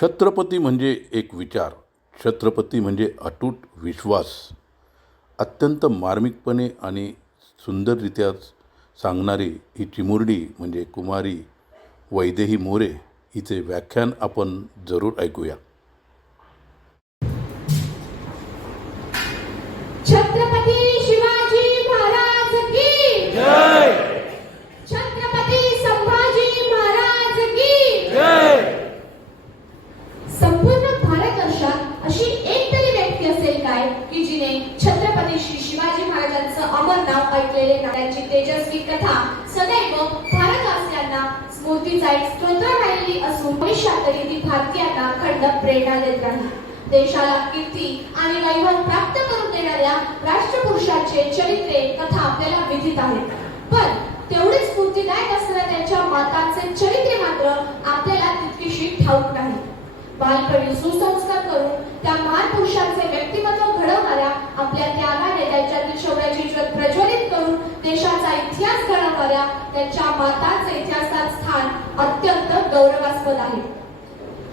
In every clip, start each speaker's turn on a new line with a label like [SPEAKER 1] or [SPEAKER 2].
[SPEAKER 1] छत्रपती म्हणजे एक विचार छत्रपती म्हणजे अटूट विश्वास. अत्यंत मार्मिकपणे आणि सुंदररित्या सांगणारी ही चिमुरडी म्हणजे कुमारी वैदेही मोरे हिचे व्याख्यान आपण जरूर ऐकूया.
[SPEAKER 2] अमर नाव ऐकलेले त्यांची तेजस्वी कथा सदैव भारतवासियांना स्फूर्तीचा एक स्त्रोत राहिलेली असून भविष्यातही ती भारतीयांना खंड प्रेरणा देत राहील. देशाला कीर्ती आणि वैभव प्राप्त करून देणाऱ्या राष्ट्रपुरुषांचे चरित्रे कथा आपल्याला विदित आहेत. पण तेवढेच स्फूर्तीदायक असणाऱ्या त्यांच्या मातांचे चरित्रे मात्र आपल्याला तितकीशी ठाऊक नाही. बालपणी सुसंस्कार करून त्या महापुरुषांचे व्यक्तिमत्व घडवणाऱ्या आपल्या त्यागाने त्यांच्यातील शौर्याची ज्योत प्रज्वलित करून देशाचा इतिहास घडवणाऱ्या त्यांच्या माताचे इतिहासात स्थान अत्यंत गौरवास्पद आहे.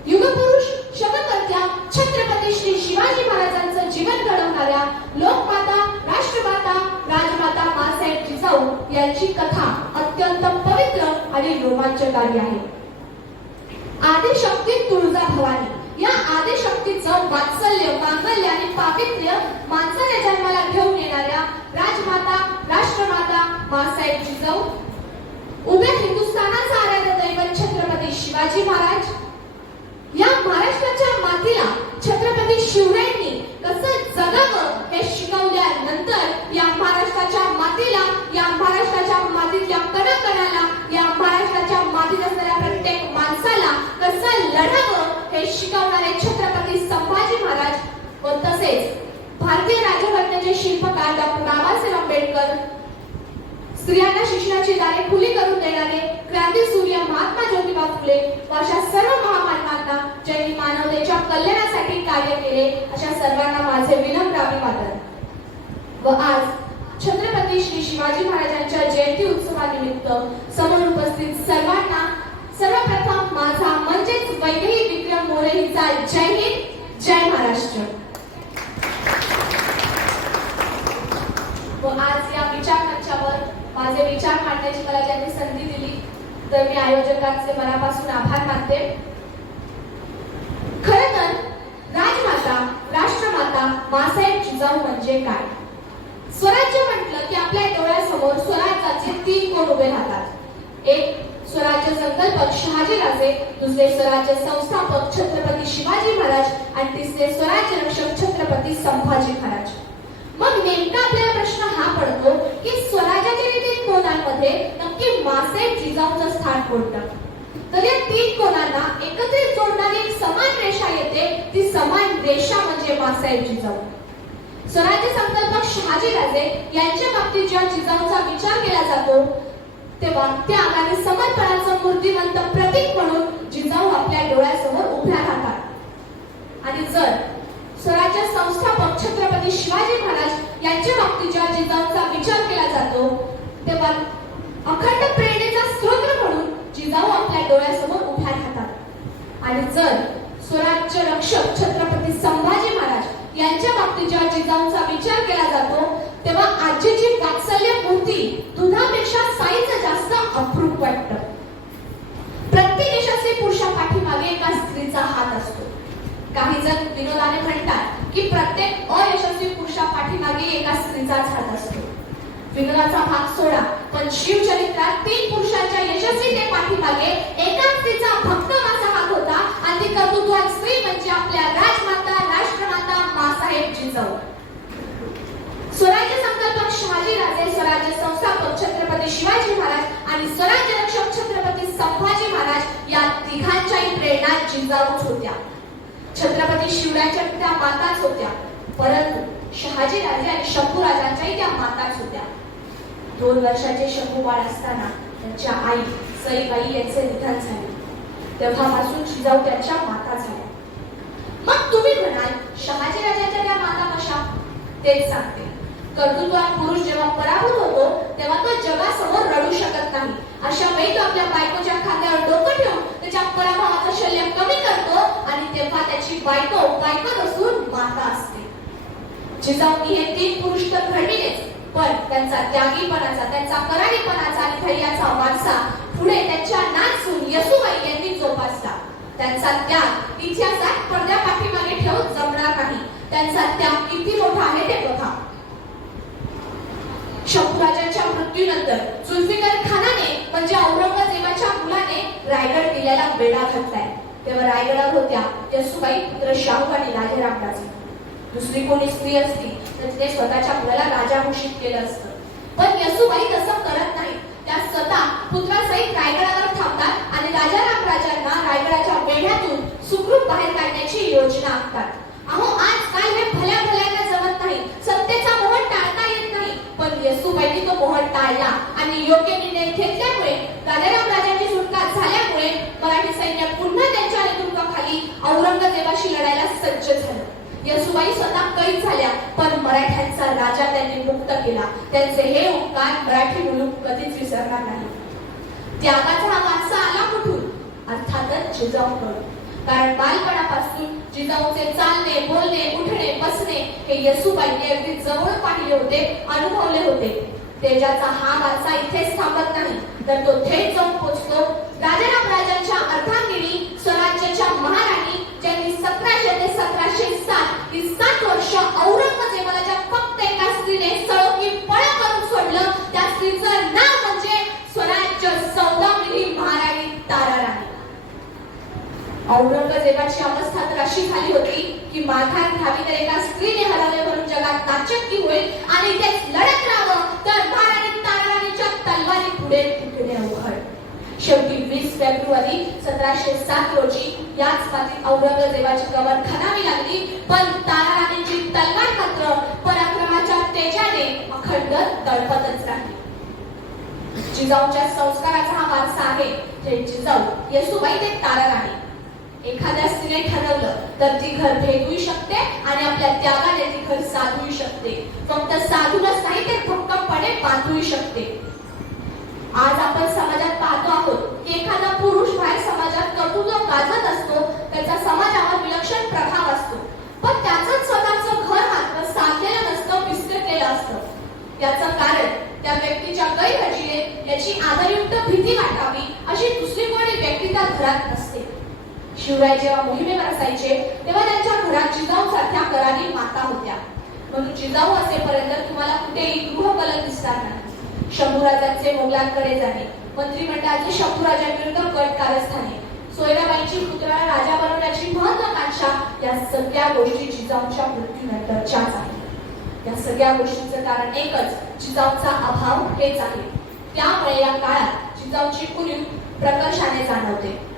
[SPEAKER 2] युगपुरुष शमकर्त्या छत्रपती श्री शिवाजी महाराजांचं जीवन घडवणाऱ्या लोकमाता राष्ट्रमाता राजमाता मासाहेब जिजाऊ यांची कथा अत्यंत पवित्र आणि रोमांचकारी आहे. आदिशक्ती तुळजा भवानी या आदिशक्तीचं वात्सल्य मांगल्य आणि पावित्र्य माणसाने जन्माला घेऊन येणाऱ्या राजमाता राष्ट्रमाता मासाहेब जिजाऊ उभ्या हिंदुस्थानाचा आराध्य दैवत छत्रपती शिवाजी महाराज या महाराष्ट्राच्या मातीला छत्रपती शिवरायांनी कसं जगावं हे शिकवल्यानंतर या महाराष्ट्राच्या मातीला या महाराष्ट्राच्या मातीतल्या कणाकणाला या महाराष्ट्राच्या मातीत असणाऱ्या प्रत्येक माणसाला कसं लढावं हे शिकवणारे छत्रपती संभाजी महाराज व तसेच भारतीय राज्यघटनेचे शिल्पकार डॉक्टर बाबासाहेब आंबेडकर. स्त्रियांना शिक्षणाची दारे खुली करून देणारे क्रांती सूर्य महात्मा ज्योतिबा फुले व अशा सर्व महामानवांना ज्यांनी मानवतेच्या कल्याणासाठी कार्य केले अशा सर्वांना माझे विनम्र अभिवादन. व आज छत्रपती श्री शिवाजी महाराजांच्या जयंती उत्सवानिमित्त समोर उपस्थित सर्वांना सर्वप्रथम माझा म्हणजेच वैदेही विक्रम मोरे हिचा जय हिंद जय महाराष्ट्र. व आज या विचार मंचावर माझे विचार मांडण्याची मला ज्यांनी संधी दिली तर मी आयोजकांचे मनापासून आभार मानते. खर तर राजमाता राष्ट्रमाता मासाहेब जिजाऊ म्हणजे काय? स्वराज्य म्हटलं की आपल्या डोळ्यासमोर स्वराज्याचे तीन कोण उभे राहतात. एक स्वराज्य संकल्पक शहाजी राजे दुसरे स्वराज्य संस्थापक छत्रपती शिवाजी महाराज आणि तिसरे स्वराज्य रक्षक छत्रपती संभाजी महाराज. मग नेमका आपल्याला प्रश्न हा पडतो की स्वराज्याच्या तीन कोणांमध्ये नक्की मासे जिजाऊचं स्थान कोणतं? तर या तीन कोणांना एकत्रित जोडणारी एक समान रेषा येते ती समान रेषा म्हणजे मासाहेब जिजाऊ. स्वराज्य संकल्पक शहाजी राजे यांच्या बाबतीत जेव्हा जिजाऊचा विचार केला जातो तेव्हा त्या आणि समर्पणाचं मूर्तिमंत प्रतीक म्हणून जिजाऊ आपल्या डोळ्यासमोर उभ्या राहतात. आणि जर स्वराज्य संस्थापक छत्रपती शिवाजी महाराज यांच्या बाबतीत जेव्हा जिजाऊचा विचार केला जातो तेव्हा अखंड प्रेरणेचा स्रोत म्हणून जिजाऊ आपल्या डोळ्यासमोर उभ्या राहतात. आणि जर स्वराज्य रक्षक छत्रपती संभाजी महाराज यांच्या बाबतीत जेव्हा जिजाऊंचा विचार केला जातो तेव्हा आजीची वात्सल्य मूर्ती दुधापेक्षा साईचं जास्त अप्रूप वाटतं. प्रत्येक यशस्वी पुरुषा पाठीमागे एका स्त्रीचा हात असतो. काही जण विनोदाने म्हणतात की प्रत्येक अयशस्वी पुरुषा पाठीमागे एका स्त्रीचाच हात असतो. विनोदाचा भाग सोडा पण शिवचरित्रात तीन पुरुषांच्या यशस्वी पाठीमागे एका स्त्रीचा भक्तमाचा हात होता आणि ती कर्तृत्वान स्त्री म्हणजे आपल्या राजमाता राष्ट्रमाता मासाहेब जिजाऊ स्वराज्य संकल्पक शहाजी राजे स्वराज्य संस्थापक छत्रपती शिवाजी महाराज आणि स्वराज्यरक्षक छत्रपती संभाजी महाराज या तिघांच्याही प्रेरणा जिजाऊच होत्या. छत्रपती शिवरायांच्या त्या माताच होत्या परंतु शहाजी राजे आणि शंभूराजांच्याही त्या माताच होत्या. दोन वर्षाचे शंभू बाळ असताना त्यांच्या आई सईबाई यांचे निधन झाले. तेव्हापासून जिजाऊ त्यांच्या माता झाल्या. मग तुम्ही म्हणाल शहाजी राजांच्या त्या माता कशा? तेच सांगते. कर्तृत्वान पुरुष जेव्हा पराभूत होतो तेव्हा तो जगासमोर रडू शकत नाही. अशा वेळी तो आपल्या बायकोच्या खांद्यावर डोकं ठेवून त्याच्या पराभवाचं शल्य कमी करतो आणि तेव्हा त्याची बायको बायको नसून माता असते. जिजाऊनी हे तीन पुरुष तर घडविलेच पण त्यांचा त्यागीपणाचा त्यांचा करारीपणाचा आणि धैर्याचा वारसा पुढे त्यांच्या नाचून यसुबाई यांनी जोपासला. त्यांचा त्याग इतिहासात पडद्या पाठीमागे ठेवून जमणार नाही. त्यांचा त्याग किती मोठा आहे ते बघा. शंभूराजांच्या मृत्यूनंतर जुल्फिकर खानाने म्हणजे औरंगजेबाच्या मुलाने रायगड किल्ल्याला वेढा घातलाय. तेव्हा रायगडावर होत्या जसुबाई पुत्र शाहू आणि राजे रामराजे दुसरी कोणी स्त्री असती तर तिने स्वतःच्या मुलाला राजा घोषित केलं असतं. पण यसुबाई तसं करत नाही. त्या स्वतः पुत्रासहित रायगडावर थांबतात आणि राजा रामराजांना रायगडाच्या वेढ्यातून सुखरूप बाहेर काढण्याची योजना आखतात. अहो आजकाल हे भल्या भल्या जमत नाही सत्तेचा मोह टाळता येत नाही पण येसूबाईंनी तो मोहर टाळला आणि योग्य निर्णय घेतल्यामुळे राजाराम राजांची सुटका झाल्यामुळे मराठी सैन्य पुन्हा त्यांच्या नेतृत्वाखाली औरंगजेबाशी लढायला सज्ज झालं. येसूबाई स्वतः कैद झाल्या पण मराठ्यांचा राजा त्यांनी मुक्त केला. त्यांचे हे उपकार मराठी मुलूक कधीच विसरणार नाही. त्यागाचा हा वारसा आला कुठून? अर्थातच जिजाऊकडून. कारण बालपणापासून जिजाऊचे चालणे बोलणे उठणे बसणे हे येसूबाईने अगदी जवळ पाहिले होते अनुभवले होते. तेजाचा हा वारसा इथेच थांबत नाही तर तो थेट जाऊन पोचतो. राजाराम राजांच्या अर्थांगिणी स्वराज्याच्या महाराणी ज्यांनी सतराशे ते सतराशे सात ही सात वर्ष औरंगजेबाला ज्या फक्त एका स्त्रीने सळोकी पळ करून सोडलं त्या स्त्रीचं नाव म्हणजे स्वराज्य सौदामिनी महाराज. औरंगजेबाची अवस्था तर अशी झाली होती की मारखान घ्यावी तर एका स्त्रीने हरवले म्हणून जगात नाचक्की होईल आणि तेच लढत राहावं. तर महाराणी ताराराणीच्या तलवारी पुढे तुटणे अवघड? शेवटी वीस फेब्रुवारी सतराशे सात रोजी याच मातीत औरंगजेबाची कबर खणावी लागली. पण ताराराणीची तलवार मात्र पराक्रमाच्या तेजाने अखंड तळपतच राहिली. जिजाऊच्या संस्काराचा हा वारसा आहे. जे जिजाऊ येसुबाई ते ताराराणी. एखाद्या स्त्रीने ठरवलं तर ती घर भेदूही शकते आणि आपल्या त्यागाने ती घर साधू शकते. फक्त साधूनच नाही ते भक्कमपणे बांधूही शकते. आज आपण समाजात पाहतो आहोत की एखादा पुरुष बाहेर समाजात कर्तृत्व गाजत असतो त्याचा समाजावर विलक्षण प्रभाव असतो पण त्याचं स्वतःचं घर मात्र साधलेलं नसतं विस्कटलेलं असतं याचं कारण त्या व्यक्तीच्या गैरहजेरीने याची आदरयुक्त भीती वाटावी अशी दुसरी कोणी व्यक्ती त्या घरात नसते शिवराय जेव्हा मोहिमेवर असायचे तेव्हा त्यांच्या घरात जिजाऊ सारख्या करारी माता होत्या. म्हणून जिजाऊ असेपर्यंत तुम्हाला कुठेही गृहकलक दिसणार नाही. शंभूराजांचे मोगलांकडे जाणे. मंत्रिमंडळाचे शंभूराजांविरुद्ध कट कारस्थाने. सोयराबाईंची पुतळा राजा बनवण्याची महत्वाकांक्षा या सगळ्या गोष्टी जिजाऊच्या मृत्यूनंतरच्याच आहेत. या सगळ्या गोष्टींचं कारण एकच जिजाऊचा अभाव हेच आहे. त्यामुळे या काळात जिजाऊची कुणीव प्रकर्षाने जाणवते.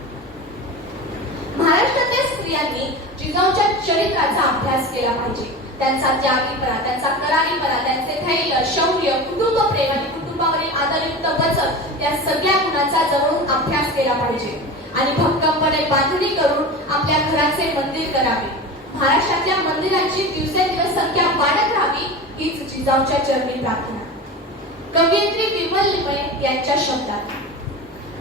[SPEAKER 2] महाराष्ट्रातील स्त्रियांनी जिजाऊच्या चरित्राचा अभ्यास केला पाहिजे. त्यांचा त्यागीपणा त्यांचा करारीपणा त्यांचे धैर्य शौर्य कुटुंब प्रेम आणि कुटुंबावरील आदरयुक्त वचन या सगळ्या गुणांचा जवळून अभ्यास केला पाहिजे. आणि भक्कमपणे बांधणी करून आपल्या घराचे मंदिर करावे. महाराष्ट्रातल्या मंदिरांची दिवसेंदिवस संख्या वाढत राहावी हीच जिजाऊच्या चरणी प्रार्थना. कवयित्री विमल लिमये यांच्या शब्दात.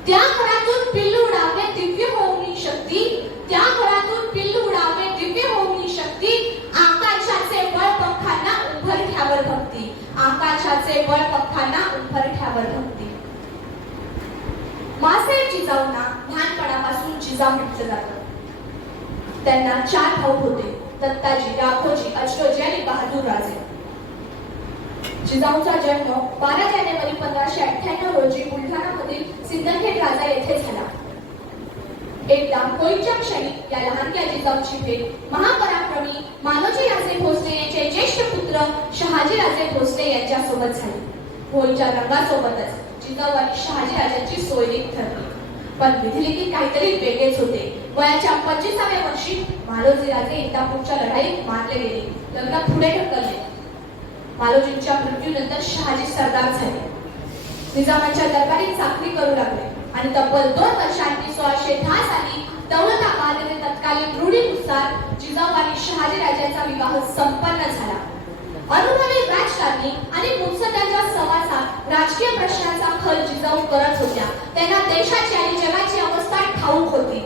[SPEAKER 2] त्या घरातून पिल्लू उडावे दिव्य होऊनी शक्ती. त्या घरातून पिल्लू उडावे दिव्य होऊनी शक्ती. आकाशाचे बळ पंखांना उंबरठ्यावर भक्ती. आकाशाचे बळ पंखांना उंबरठ्यावर भक्ती. मासे जिजाऊंना लहानपणापासून जिजा म्हटलं जातं. त्यांना चार भाऊ होते दत्ताजी राघोजी अश्वजी आणि बहादूर राजे. जिजाऊचा जन्म बारा जानेवारी पंधराशे अठ्ठ्याण्णव रोजी बुलढाणामधील सिंदखेड राजा येथे झाला. एकदा कोईच्या क्षणी या लहानक्या जिजाऊची भेट महापराक्रमी मानोजी राजे भोसले यांचे ज्येष्ठ पुत्र शहाजी राजे भोसले यांच्या सोबत झाली. होळीच्या रंगासोबतच जिजाऊ आणि शहाजी राजांची सोयरीक ठरली. पण विधिलिखित काहीतरी वेगळेच होते. वयाच्या पंचवीसाव्या वर्षी मालोजी राजे इंदापूरच्या लढाईत मारले गेले. लग्न पुढे ढकलले. मालोजींच्या मृत्यूनंतर शहाजी सरदार झाले. निजामाच्या दरबारी चाकरी करू लागले आणि तब्बल दोन वर्षांनी सोळाशे दहा साली दौलता येथे तत्कालीन रूढीनुसार जिजाऊ आणि शहाजी राजाचा विवाह संपन्न झाला. अनुभवी राजकारणी आणि मुत्सद्यांच्या समाजात राजकीय प्रश्नांचा खल जिजाऊ करत होत्या. त्यांना देशाची आणि जगाची अवस्था ठाऊक होती.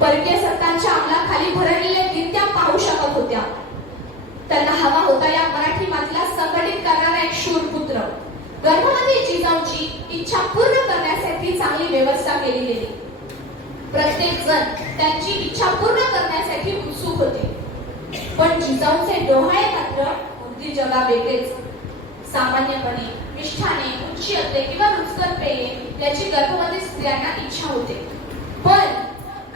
[SPEAKER 2] परकीय सत्तांच्या अंमलाखाली भरलेल्या गिरत्या पाहू शकत होत्या. त्यांना हवा होता या मराठी मातीला संघटित करणारा एक शूरपुत्र. गर्भवती जिजाऊची इच्छा पूर्ण करण्यासाठी चांगली व्यवस्था केली गेली. प्रत्येक जण त्यांची इच्छा पूर्ण करण्यासाठी उत्सुक होते. पण जिजाऊचे डोहाळे मात्र अगदी जगा वेगळेच सामान्यपणे मिष्ठाने उच्ची किंवा रुचकर पेये याची गर्भवती स्त्रियांना इच्छा होते. पण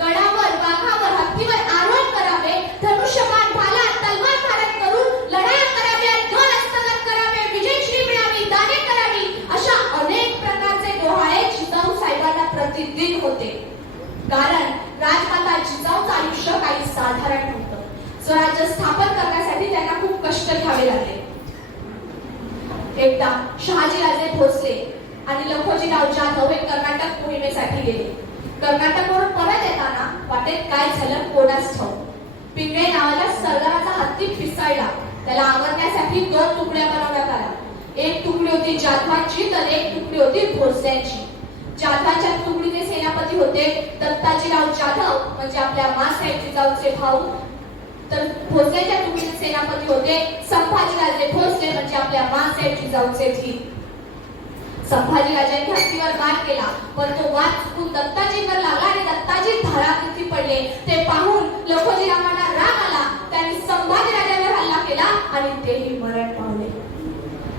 [SPEAKER 2] गडावर वाघावर हत्तीवर आरोहण करावे धनुष्यबाण भाला तलवार धारण करून लढाया कराव्या दोन हस्तगत करावे विजयश्री मिळावी दाने करावी अशा अनेक प्रकारचे डोहाळे जिजाऊ प्रतिदिन होते. कारण राजमाता जिजाऊचं आयुष्य काही साधारण नव्हतं. स्वराज्य स्थापन करण्यासाठी त्यांना खूप कष्ट घ्यावे लागले. एकदा शहाजीराजे भोसले आणि लखोजी राव जाधव हे कर्नाटक मोहिमेसाठी गेले. कर्नाटकवरून परत येताना वाटेत काय झालं कोणास ठाऊ पिंगळे नावाच्या सरदाराचा हत्ती पिसाळला त्याला आवरण्यासाठी दोन तुकड्या बनवण्यात आल्या. एक तुकडी होती जाधवांची तर एक तुकडी होती भोसल्यांची. जाधवाच्या तुकडीचे सेनापती होते. दत्ताजीराव जाधव म्हणजे आपल्या मासाहेब जाऊचे भाऊ. तर भोसलेच्या तुकडीचे सेनापती होते. संभाजीराजे भोसले म्हणजे आपल्या मासाहेब जाऊचे धीर संभाजीराजांनी हत्तीवर वार केला. पण तो वार चुकून दत्ताजींवर लागला आणि दत्ताजी धरावृत्ती पडले. ते पाहून लखोजीरावांना राग आला. त्यांनी संभाजीराजांवर हल्ला केला आणि तेही मरण पावले.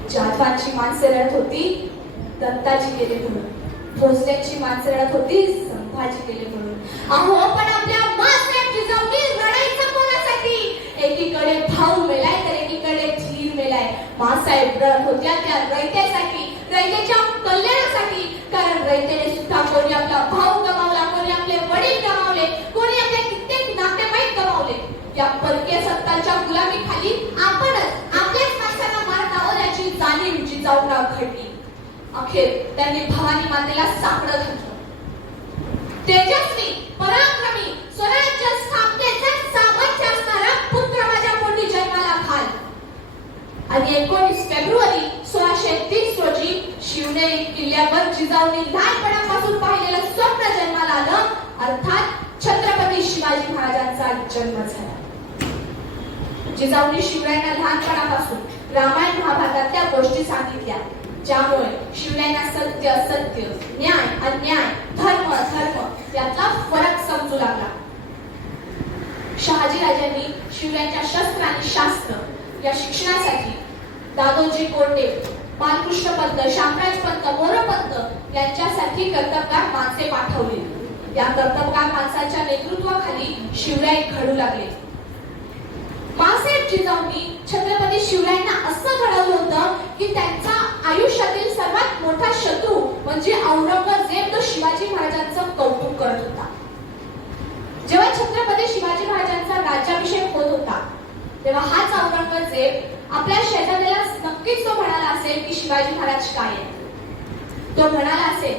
[SPEAKER 2] जाधवांची माणसे रडत होती. दत्ताजी गेले म्हणून. भोसल्यांची माणसं रडत होती संभाजी गेले म्हणून. अहो पण आपल्या मासाहेब जिजाऊनी रडायचं कोणासाठी? एकीकडे भाऊ मेलाय तर एकीकडे धीर मेलाय. मासाहेब रडत होत्या त्या रयतेसाठी रयतेच्या कल्याणासाठी. कारण रयतेने सुद्धा कोणी आपला भाऊ गमावला कोणी आपले वडील गमावले कोणी आपले कित्येक नातेवाईक गमावले. या परकीय सत्तांच्या गुलामीखाली आपणच आपल्याच माणसांना मारत आहोत याची जाणीव जिजाऊला घडली. अखेर त्यांनी भवानी मातेला साकडं घातलं तेजस्वी पराक्रमी स्वराज्य स्थापनेचा सामर्थ्य असणारा पुत्र माझ्या पोटी जन्माला घाल आणि एकोणीस फेब्रुवारी सोळाशे तीस रोजी शिवने किल्ल्यावर जिजाऊने लहानपणापासून पाहिलेलं स्वप्न जन्माला आलं. अर्थात छत्रपती शिवाजी महाराजांचा जन्म झाला. जिजाऊने शिवरायांना लहानपणापासून रामायण महाभारतातल्या गोष्टी सांगितल्या. ज्यामुळे शिवरायांना सत्य असत्य न्याय अन्याय धर्म धर्म यातला फरक समजू लागला. शहाजीराजांनी शिवरायांच्या शस्त्र आणि शास्त्र या शिक्षणासाठी दादोजी कोंडे बालकृष्ण पंत शामराज पंत मोरपंत यांच्यासाठी कर्तबगार माणसे पाठवली. या कर्तबगार माणसाच्या नेतृत्वाखाली शिवराय घडू लागले. मासाहेब जिजाऊंनी छत्रपती शिवरायांना असं घडवलं होतं की त्यांचा आयुष्यातील सर्वात मोठा शत्रू म्हणजे औरंगजेब तो शिवाजी महाराजांचं कौतुक करत होता. जेव्हा छत्रपती शिवाजी महाराजांचा राज्याभिषेक होत होता तेव्हा हाच औरंगजेब आपल्या शेजाऱ्याला नक्कीच तो म्हणाला असेल की शिवाजी महाराज काय आहेत? तो म्हणाला असेल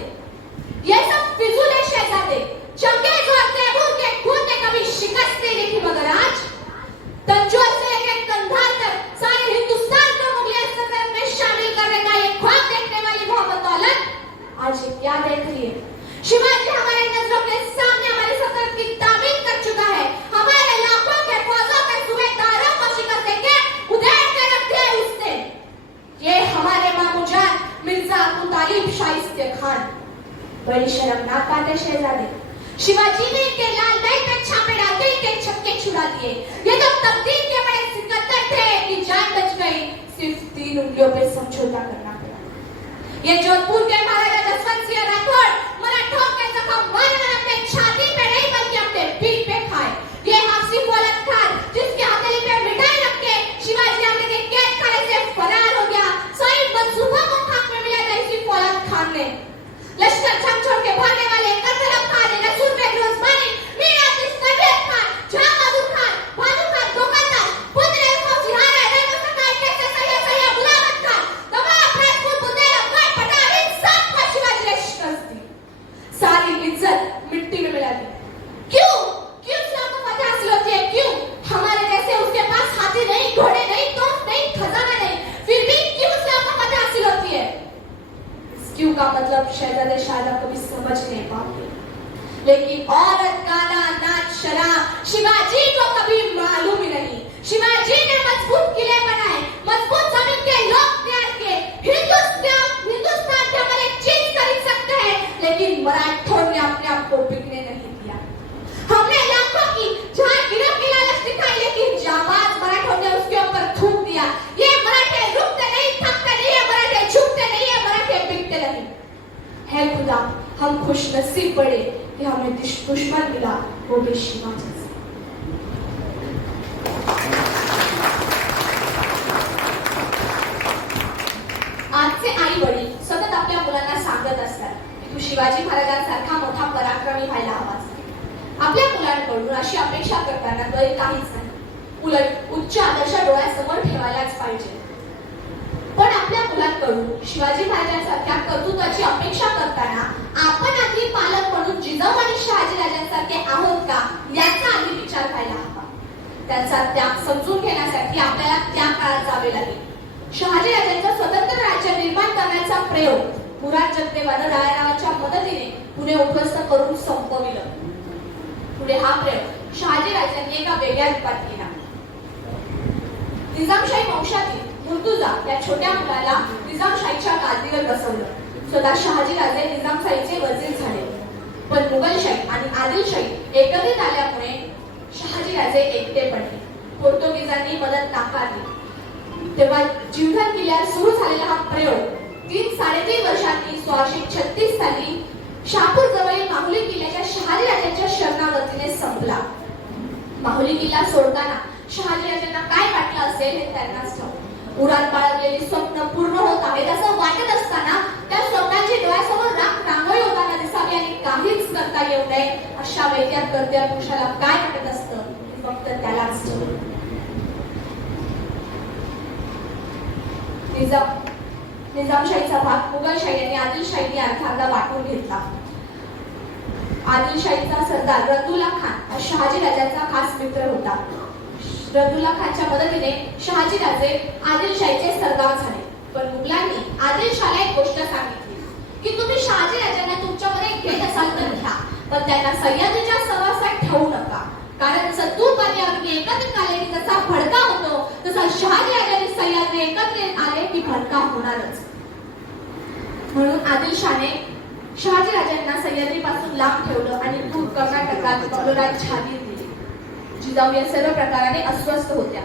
[SPEAKER 2] तालिब शाइस्ते खान। बड़ी शर्मनाक बात है शहजादे शिवाजी ने इनके लाल महल पे छापे डालते इनके छक्के छुड़ा दिए। ये तो तकदीर के बड़े सिकंदर थे कि जान बच गई। सिर्फ़ तीन उंगलियों पे समझौता करना ये जोधपुर के महाराजा जसवंत सिंह राठौड़ मराठों के जख्म अपने छाती पे नहीं बल्कि अपने పుష్ప ఇలా కోటేశ్వర त्यांचा त्याग समजून घेण्यासाठी आपल्याला त्या काळात जावे लागेल. शहाजी राजांचा स्वतंत्र राज्य निर्माण करण्याचा प्रयोग मुराद जगदेवानं रायरावाच्या मदतीने पुणे उद्ध्वस्त करून संपविलं. पुढे हा प्रयोग शहाजी राजांनी एका वेगळ्या रूपात केला. निजामशाही वंशातील मुर्तुजा या छोट्या मुलाला निजामशाहीच्या गादीवर बसवलं. स्वतः शहाजी राजे निजामशाहीचे वजीर झाले. पण मुघलशाही आणि आदिलशाही एकत्रित आल्यामुळे राजे एकटे पडले. पोर्तुगीजांनी मदत नाकारली. तेव्हा जीवघात किल्ल्यावर सुरू झालेला हा प्रयोग तीन साडेतीन वर्षांनी सोळाशे छत्तीस साली शहापूर जवळील माहुली किल्ल्याच्या शहाजी राजांच्या शरणागतीने संपला. माहुली किल्ला सोडताना शहाजी राजांना काय वाटलं असेल हे त्यांनाच ठाऊक उरात बाळगलेली स्वप्न पूर्ण होत आहेत असं वाटत असताना त्या स्वप्नांची डोळ्यासमोर राख रांगोळी होताना दिसावी आणि काहीच करता येऊ नये अशा वैद्या करत्या पुरुषाला काय वाटत असतं? हे त्यालाच निजाम निजामशाहीचा भाग मुघलशाही आणि आदिलशाहीने अर्थांना वाटून घेतला. आदिलशाहीचा सरदार रतुला खान हा शहाजी राजाचा खास मित्र होता. रतुला खानच्या मदतीने शहाजी राजे आदिलशाहीचे सरदार झाले. पण मुघलांनी आदिलशाहला एक गोष्ट सांगितली की तुम्ही शहाजी राजांना तुमच्यामध्ये घेत असाल तर घ्या पण त्यांना सह्याद्रीच्या सहवासात ठेवू नका. कारण जसं तूप आणि अग्नी एकत्रित आले की जसा भडका होतो तसा शहाजी राजांनी सह्याद्री एकत्रित आले की भडका होणारच. म्हणून आदिलशाने शहाजी राजांना सह्याद्रीपासून लांब ठेवलं आणि दूर कर्नाटकात बंगलोरात झाली दिली जिजाऊ या सर्व प्रकाराने अस्वस्थ होत्या.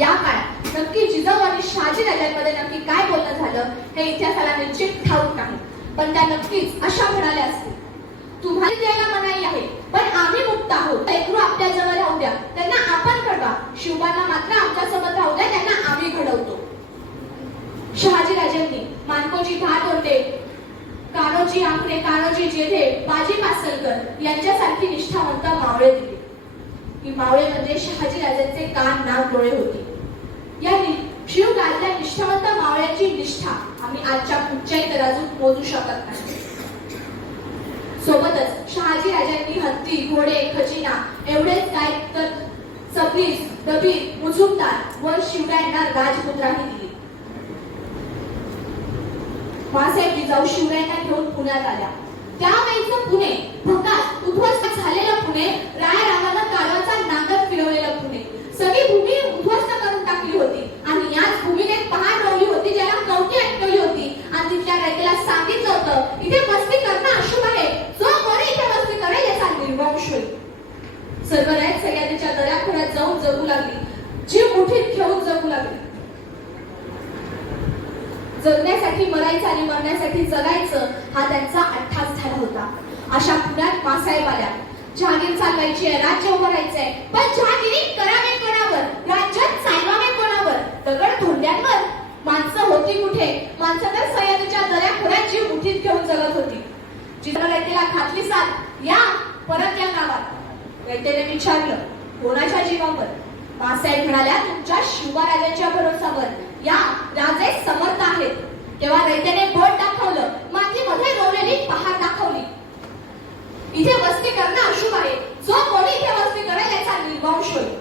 [SPEAKER 2] या काळात नक्की जिजाऊ आणि शहाजी राजांमध्ये नक्की काय बोलणं झालं हे इतिहासाला निश्चित ठाऊक नाही पण त्या नक्कीच अशा म्हणाल्या असतील. तुम्हाला द्यायला मनाई आहे. पण आम्ही मुक्त आहोत. लेकरू आपल्या जवळ राहू द्या. त्यांना आपण घडवा. शिवबांना मात्र आमच्यासोबत राहू द्या. त्यांना आम्ही घडवतो. शहाजी राजांनी मानकोजी घात होते कानोजी आंकरे कानोजी जेधे बाजी पासलकर यांच्यासारखी निष्ठावंत मावळे दिली. ही मावळे म्हणजे शहाजी राजांचे कान नाक डोळे होते. यांनी शिव गाजल्या निष्ठावंत मावळ्याची निष्ठा आम्ही आजच्या कुठच्याही तराजूत मोजू शकत नाही. सोबतच शहाजी राजांनी हत्ती घोडे खजिना एवढेच काय तर सबरीस दबीर मुजुमदार व शिवरायांना राजमुद्राही दिली. मासाहेब जिजाऊ शिवरायांना घेऊन पुण्यात आल्या. त्यावेळीच पुणे भकास उद्ध्वस्त झालेलं पुणे रायरामानं कालवाचा नांगर फिरवलेलं पुणे. सगळी भूमी उद्ध्वस्त करून टाकली होती आणि याच भूमीने पहाड लावली होती ज्याला कवटी अटकवली होती. आणि तिथल्या रयतेला सांगितलं होतं इथे मस्ती करणं अशुभ आहे. करेल याचा निर्वंश होईल. सर्व रयत दऱ्याखोऱ्यात जाऊन जगू लागली. जीव मुठीत घेऊन जगू लागली. जगण्यासाठी मरायचं आणि मरण्यासाठी जगायचं हा त्यांचा अट्ठास झाला होता. अशा पुण्यात मासाहेब आल्या. जहागीर चालवायची आहे राज्य उभारायचंय पण जहागिरी करावे कोणावर? राज्यात चालवावे कोणावर? दगड धोंड्यांवर? माणसं होती कुठे? माणसं तर सह्याद्रीच्या दऱ्या खोऱ्यात जीव मुठीत घेऊन जगत होती. जिथं रयतेला घातली साथ. या परत या नावात. वैद्यने विचारलं कोणाच्या जीवावर? बासाहेब म्हणाल्या तुमच्या शिवराजांच्या भरोसावर. या राजे समर्थ आहेत. तेव्हा रयतेने बोट दाखवलं मातीमध्ये रोवलेली पहार दाखवली. इथे वस्ती करणं अशुभ आहे. जो कोणी इथे वस्ती करेल याचा निर्वंश होईल.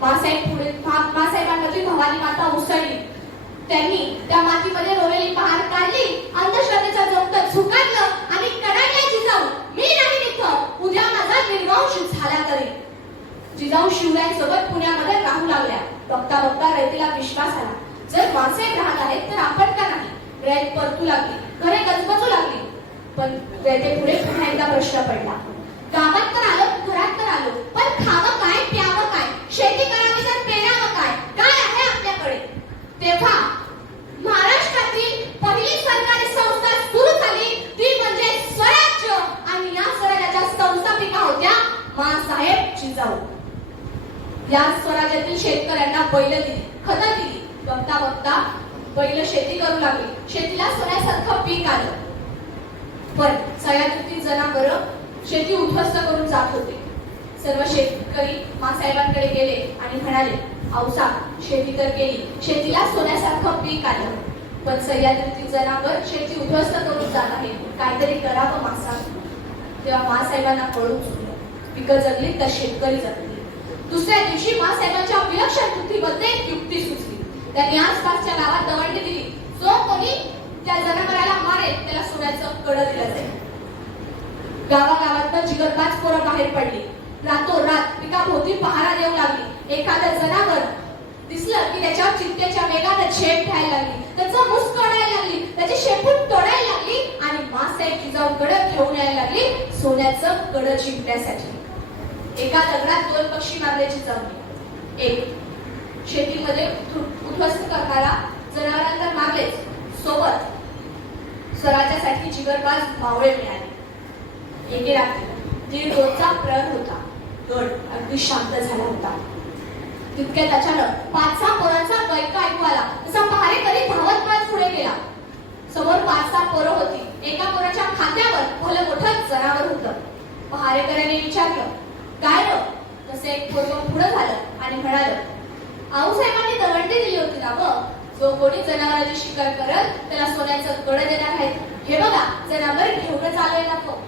[SPEAKER 2] बासाहेब पुढे बासाहेबांमधली भवानी माता उसळली. त्यांनी त्या मातीमध्ये रोवलेली पहार काढली अंधश्रद्धेचा जोगत झुकारलं आणि कडाडल्या जिजाऊ मी नाही तिथं उद्या माझा निर्वंश झाला तरी. जिजाऊ शिवरायांसोबत पुण्यामध्ये राहू लागल्या. बघता बघता रयतीला विश्वास आला. जर माणसे राहत आहेत तर आपण का नाही? रयत परतू लागली घरे गजबजू लागली. पण रयते पुढे पुन्हा एकदा प्रश्न पडला. गावात तर आलो घरात तर आलो पण खावं काय प्यावं काय? शेती करावी तर पेरावं काय? काय आहे आपल्याकडे? तेव्हा महाराष्ट्रातील पहिली सरकारी संस्था सुरू झाली ती म्हणजे स्वराज्य आणि या स्वराज्याच्या संस्थापिका होत्या जाऊ. या स्वराज्यातील शेतकऱ्यांना बैल दिली खतं दिली. बघता बघता बैल शेती करू लागली. शेतीला सोन्यासारखं पीक आलं. पण सह्याद्रीतील जनावर शेती उद्ध्वस्त करून जात होते. सर्व शेतकरी मासाहेबांकडे गेले आणि म्हणाले औसा शेती तर केली. शेतीला सोन्यासारखं पीक आलं. पण सह्याद्रीतील जनावर शेती उद्ध्वस्त करून जात आहे. काहीतरी करावं मासा. तेव्हा मासाहेबांना कळून चुकलं. पिकं जगली तर शेतकरी जगली. दुसऱ्या दिवशी मासाहेबांच्या विलक्षण बुद्धीबद्दल एक युक्ती सुचली. त्यांनी आसपासच्या गावात दवंडी दिली. जो कोणी त्या जनावराला मारेल त्याला सोन्याचं कड दिलं जाईल. गावागावात जिगरबाज पोरं बाहेर पडली. रातोरात पिकाभोवती पहारा देऊ लागली. एखादं जनावर दिसलं की त्याच्यावर चित्तेच्या वेगानं झेप घ्यायला लागली. त्याचं मुस तोडायला लागली. त्याची शेपूट तोडायला लागली आणि मासाहेब जिजाऊकडे घेऊन यायला लागली. सोन्याचं कड जिंकण्यासाठी. एका दगडात दोन पक्षी मारल्याची जिजाऊने एक शेतीमध्ये उद्ध्वस्त करणारा जनावरांना तर मारलेच. सोबत स्वराज्यासाठी जीवनपास मावळे मिळाले. एके रात्री दीड रोजचा प्रहर होता गड अगदी शांत झाला होता. तितक्यात अचानक पाच सहा पोरांचा गैका ऐकू आला. तसा पहारेकरी धावत पळत पुढे गेला. समोर पाच सहा पोरं होती. एका पोराच्या खांद्यावर भलं मोठं जनावर होतं. पहारेकऱ्याने विचारलं काय ग तसे एक पोरग पुढं झालं आणि म्हणालं आऊसाहेबांनी दवंडी दिली होती ना ग. जो कोणी जनावरांची शिकार करत त्याला सोन्याचं कड देणार आहेत. हे बघा जनावर घेऊनच चालू ना तो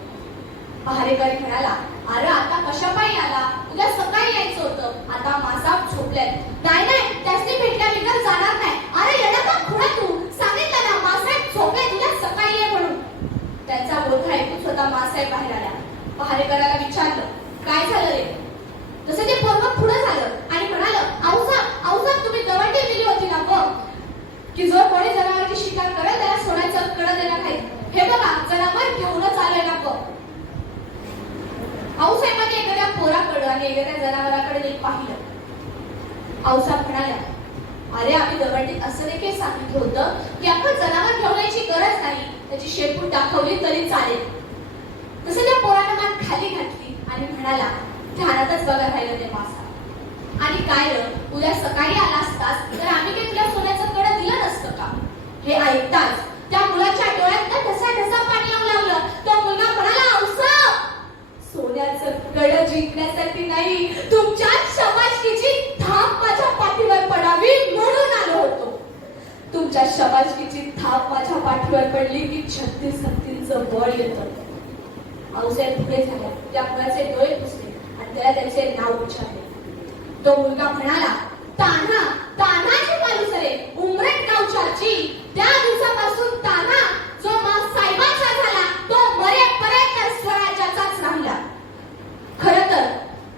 [SPEAKER 2] पहारेकरी म्हणाला अरे आता कशा पायी आला? उद्या सकाळी यायचं होतं. आता मासा झोपल्यात नाही नाही त्यासनी भेटल्या बिगर जाणार नाही. अरे येणार का खुडा तू? सांगितलं ना मासाहेब झोपले तुला सकाळी ये म्हणून. त्यांचा बोलणं ऐकून स्वतः मासाहेब बाहेर आला. पहारेकराला विचारलं काय झालं रे? तसं ते पोरग पुढे झालं आणि म्हणालं आऊसाहेब आऊसाहेब तुम्ही दवंडी दिली होती ना बघ की जो कोणी जनावरांची शिकार करेल त्याला सोन्याचं कडं देणार नाही हे बघा जनावर घेऊनच आलोय ना बघ आऊसाहेबांनी एखाद्या पोराकडं आणि एखाद्या जनावराकडे नीट पाहिलं. आऊसाहेब म्हणाल्या अरे आम्ही दवंडीत असं देखील सांगितलं होतं की आपण जनावर ठेवण्याची गरज नाही. त्याची शेपूट दाखवली तरी चालेल. तसं त्या पोरानं मान खाली घातली. आणि म्हणाला ध्यानातच बघा राहिलं ते मासा. आणि काय उद्या सकाळी आला असतास तर आम्ही काही तुला सोन्याचं कड दिलं नसतं का? हे ऐकताच त्या मुलाच्या डोळ्यात ना ढसा ढसा पाणी येऊ लागलं. तो मुलगा म्हणाला औसा सोन्याचं कड जिंकण्यासाठी नाही तुमच्या शबाशकीची थाप माझ्या पाठीवर पडावी म्हणून आलो होतो. तुमच्या शबाशकीची थाप माझ्या पाठीवर पडली की छत्तीस हत्तींचं बळ येतं. आऊसाहेब पुढे झाले. त्या मुलाचे डोळे पुसले आणि त्याला त्याचे नाव विचारले तो मुलगा म्हणाला ताना तान्हाची मालुसरे उमरेट गावच्याची त्या दिवसापासून ताना जो मा साहेबांचा झाला तो मरेपर्यंत स्वराज्याचाच राहिला. खर तर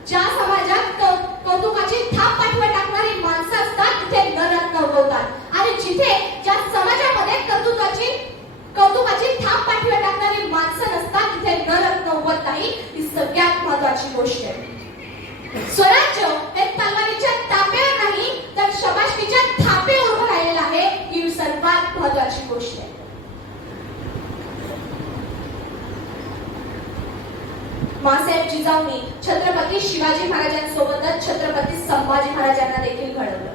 [SPEAKER 2] ज्या समाजात कौतुकाची थाप पाठवा टाकणारी माणसं असतात तिथे नरक नवतात आणि जिथे ज्या समाजामध्ये कर्तृत्वाची कौतुकाची थाप पाठवत टाकणारी माणसं नसतात तिथे नरत्न उगवत नाही. ही सगळ्यात महत्वाची गोष्ट आहे. स्वराज्य हे तलवारीच्या तापेवर नाही तर शबाशकीच्या थापेवर उभं राहिलेलं आहे. ही सर्वात महत्वाची गोष्ट आहे. मासाहेब जिजाऊनी छत्रपती शिवाजी महाराजांसोबतच छत्रपती संभाजी महाराजांना देखील घडवलं.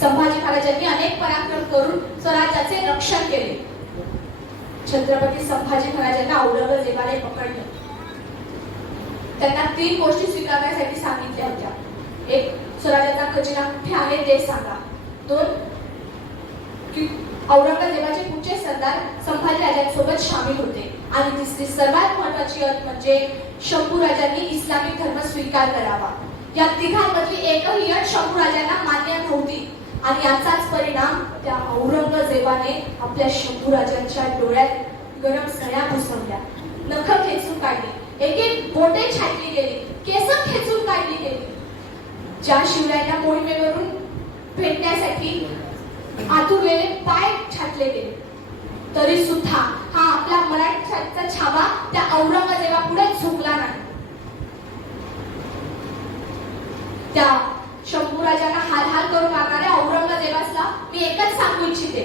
[SPEAKER 2] संभाजी महाराजांनी अनेक पराक्रम करून स्वराज्याचे रक्षण केले. छत्रपती संभाजी महाराजांना औरंगजेबाने पकडलं. त्यांना तीन गोष्टी स्वीकारण्यासाठी सांगितल्या होत्या. एक स्वराज्याचा खजिना कुठे आहे ते सांगा. दोन की औरंगजेबाचे पुढचे सरदार संभाजी राजांसोबत सामील होते. आणि तिसरी सर्वात महत्वाची अट म्हणजे शंभू राजांनी इस्लामिक धर्म स्वीकार करावा. या तिघांमधली एकही अट शंभू राजांना मान्य नव्हती. आणि याचाच परिणाम त्या औरंगजेबाने आपल्या शंभू राजांच्या डोळ्यात गरम सळ्या बसवल्या नख खेचून काढली. एक एक बोटे छाटली गेली. केस खेचून काढली गेली. ज्या शिवरायांना मोहिमेवरून भेटण्यासाठी आतुरलेले पाय छाटले गेले. तरी सुद्धा हा आपला मराठ्याचा छावा त्या औरंगजेबापुढे झुकला नाही. त्या शंभू राजाला हाल हाल करून मागणाऱ्या औरंगजेबासला मी एकच सांगू इच्छिते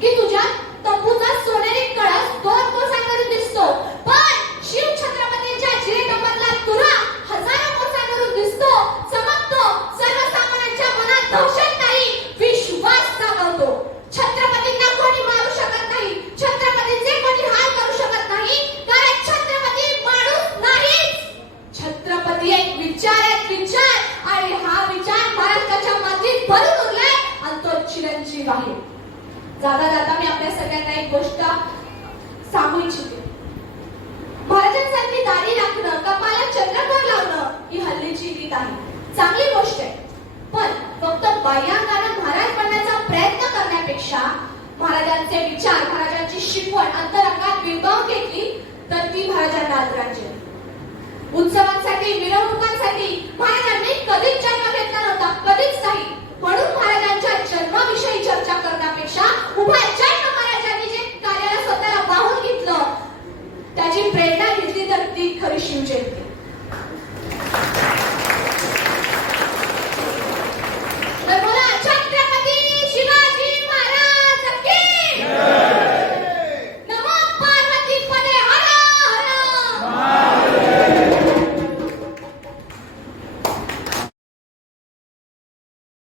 [SPEAKER 2] की तुझ्या तंबूचा सोनेरी कळस दोन कोसांवरून दिसतो. पण शिव छत्रपतींच्या जिरेटोपरला तुरा हजारो कोसांवरून दिसतो. चमकतो. सर्वसामान्यांच्या मनात दहशत नाही विश्वास जागवतो छत्रपतींना कोणी मारू शकत नाही छत्रपतींचे कोणी हाल करू शकत नाही कारण छत्रपती माणूस नाहीच छत्रपती एक विचार एक विचार आणि हा विचार महाराष्ट्राच्या मातीत भरून उरलाय आणि तो चिरंजीव आहे. जाता जाता मी आपल्या सगळ्यांना एक गोष्ट सांगू इच्छिते. महाराजांसारखी दारी राखणं कपाला चंद्रकोर लावणं ही हल्लीची रीत आहे. चांगली गोष्ट आहे. पण फक्त बाह्यांगानं महाराज बनण्याचा प्रयत्न करण्यापेक्षा महाराजांचे विचार महाराजांची शिकवण अंतरंगात बिंबवून घेतली तर ती महाराजांना आदरांजली. उत्सवांसाठी मिरवणुकांसाठी future